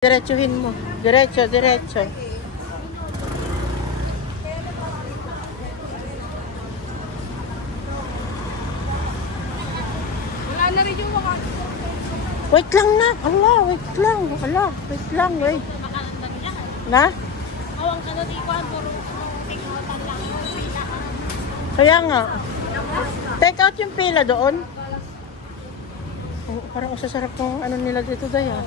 Diretsuhin mo. Diretso, diretso. Wala na rin yung mga... Wait lang na. Ala, wait lang. Ala, wait lang, wait. Na? Awang ka na di ko ang puro tingnan lang. Kaya nga. Take out yung pila doon. Oh, parang sasarap ng ano nila dito, Daya.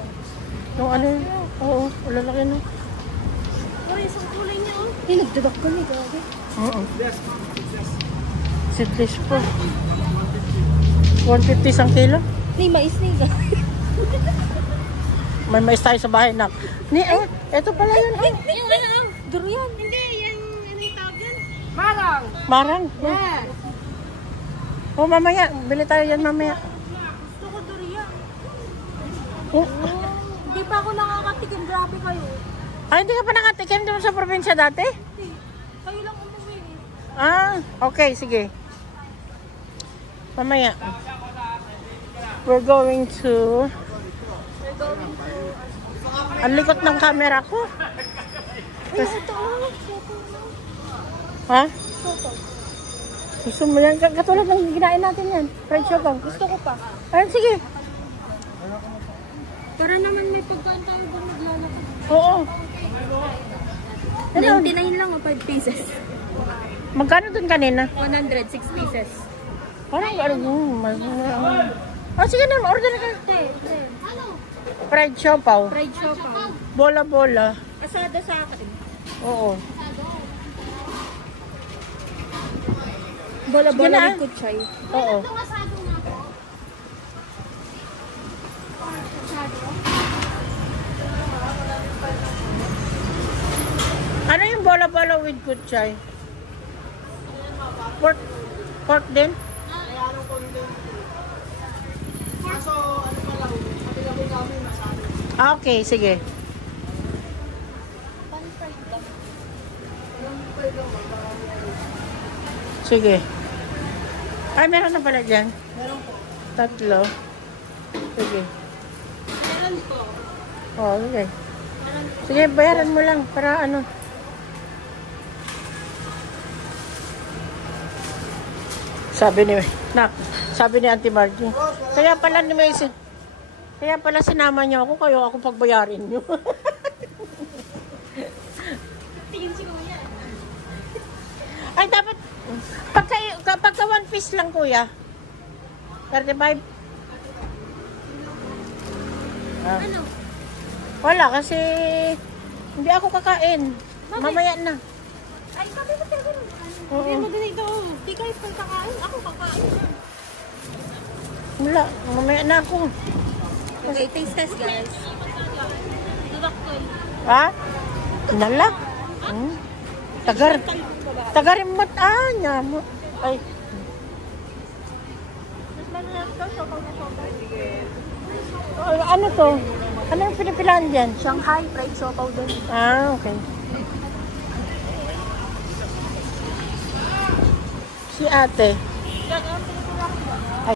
Yung ano yun. Oo, lalaki na. Oh, isang kulay niya, oh. Nagdadak ko ni Gabi. Oo. Seedless po. 150 isang kilo. May mais na yun. May mais tayo sa bahay na. Eto pala yun. Yung ano, durian. Hindi, yung ano yung tawag yan? Marang. Marang. Yeah. Oh, mamaya. Bili tayo yan mamaya. Gusto ko durian. Oh. Hindi pa ako nakakatikim. Grabe kayo. Ay, hindi ka pa nakatikim doon sa probinsya dati? Hindi. Kayo lang umuwi. Ah, okay. Sige. Mamaya. We're going to... Ang likot ng camera ko. Ay, ito, oh. Ha? Soto. Gusto mo yan? Katulad ng ginain natin yan. Fried siopaw. Gusto ko pa. Ay, sige. Para naman may pagkaan tayo doon naglalakad. Oo. Ano? 99 lang, 5 pieces. Magkano dun kanina? 106 pieces. Parang oh, sige na. Order ka. Ano? Fried siopaw. Fried siopaw. Bola-bola. Asada sa akin. Oo. Bola-bola Sige na. with kutsay. Oo. Ano yung bola-bola with kutsay? Pork? Pork din? Ah, okay, sige. Sige. Ay, meron na pala dyan. Meron po. Tatlo. Sige. Meron po. Oh, okay. Sige, bayaran mo lang para ano. Sabi ni Auntie Margie. Kaya pala kaya pala sinama niyo ako, kayo ako pagbayarin niyo. Tingin si Kuya. Ay, dapat pagka one piece lang, kuya. 35. Ah. Ano? Wala, kasi hindi ako kakain. Mamaya na. Ay, sabi mo talaga. Oo. Sabi mo din ito. Di kayo pagkakain. Ako kakain. Wala, mamaya na ako. Okay, taste test guys. Ha? Nala? Tagarimot niya mo. Ay. Ano to? Ano yung pinipilaan dyan? Shanghai fried siopaw doon. Ah, okay. Si ate. Yan,